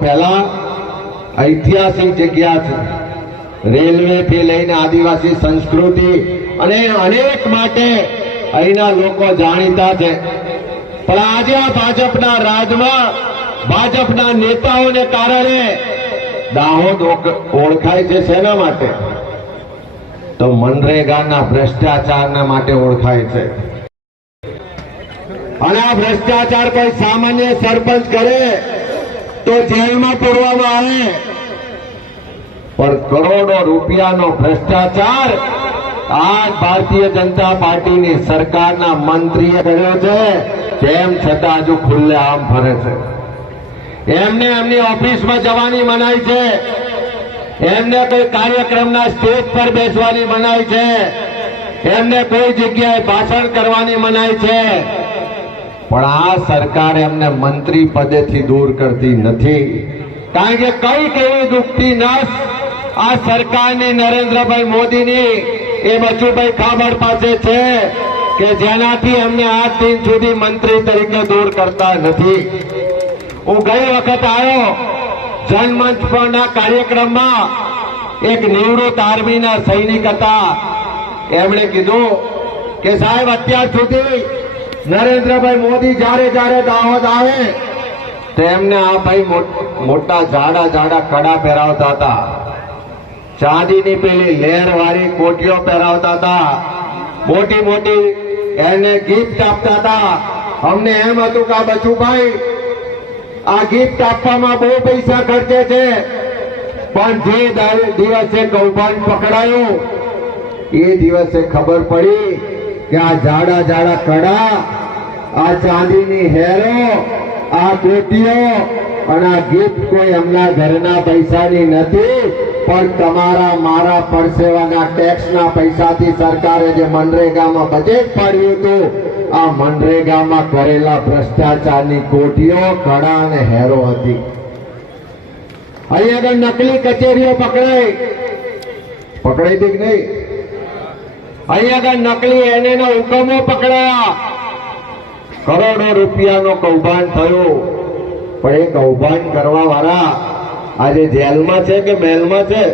पहला ऐतिहासिक जग्या छे रेलवे थी लईने आदिवासी संस्कृति अने अनेक माटे अहींना लोको जाणीता छे। पण आज आ भाजपना राजमां भाजपना नेताओने कारणे दाहोद ओळखाय छे। शेना माटे? तो मनरेगाना भ्रष्टाचारना माटे ओळखाय छे। અને આ ભ્રષ્ટાચાર કોઈ સામાન્ય સરપંચ કરે તો જેલમાં પૂરવામાં આવે, પણ કરોડો રૂપિયાનો ભ્રષ્ટાચાર આ ભારતીય જનતા પાર્ટીની સરકારના મંત્રીએ કર્યો છે, તેમ છતાં હજુ ખુલ્લેઆમ ફરે છે। એમને એમની ઓફિસમાં જવાની મનાઈ છે, એમને કોઈ કાર્યક્રમના સ્ટેજ પર બેસવાની મનાઈ છે, એમને કોઈ જગ્યાએ ભાષણ કરવાની મનાઈ છે, પણ આ સરકાર એમને મંત્રી પદેથી દૂર કરતી નથી। કારણ કે કઈક એવી દુખતી નસ આ સરકારની નરેન્દ્રભાઈ મોદીની એ બચુભાઈ ખાબડ પાસે છે કે જેનાથી એમને આજ દિન સુધી મંત્રી તરીકે દૂર કરતા નથી। હું ગઈ વખત આવ્યો જનમંચ પરના કાર્યક્રમમાં, એક નિવૃત્ત આર્મીના સૈનિક હતા, એમણે કીધું કે સાહેબ અત્યાર સુધી નરેન્દ્રભાઈ મોદી જ્યારે જ્યારે દાહોદ આવે તો એમને આ ભાઈ મોટા જાડા જાડા કડા પહેરાવતા હતા, ચાંદીની પેલી લહેર વાળી કોટીઓ પહેરાવતા હતા, મોટી મોટી એને ગિફ્ટ આપતા હતા। અમને એમ હતું કે આ બચુભાઈ આ ગિફ્ટ આપવામાં બહુ પૈસા ખર્ચે છે, પણ જે દિવસે કૌભાંડ પકડાયું એ દિવસે ખબર પડી કે આ જાડા જાડા કડા, આ ચાંદીની હેરો, આ કોટીઓ અને આ ગિફ્ટ કોઈ એમના ઘરના પૈસાની નથી, પણ તમારા મારા પરસેવાના ટેક્સના પૈસાથી સરકારે જે મનરેગામાં બજેટ પાડ્યું હતું, આ મનરેગામાં કરેલા ભ્રષ્ટાચારની કોટીઓ, કડા અને હેરો હતી। અહીં આગળ નકલી કચેરીઓ પકડાઈ હતી કે નહીં? અહીં આગળ નકલી એનએના હુકમો પકડાયા, કરોડો રૂપિયાનો કૌભાંડ થયું, પણ એ કૌભાંડ કરવા વાળા આજે જેલમાં છે કે મહેલમાં છે?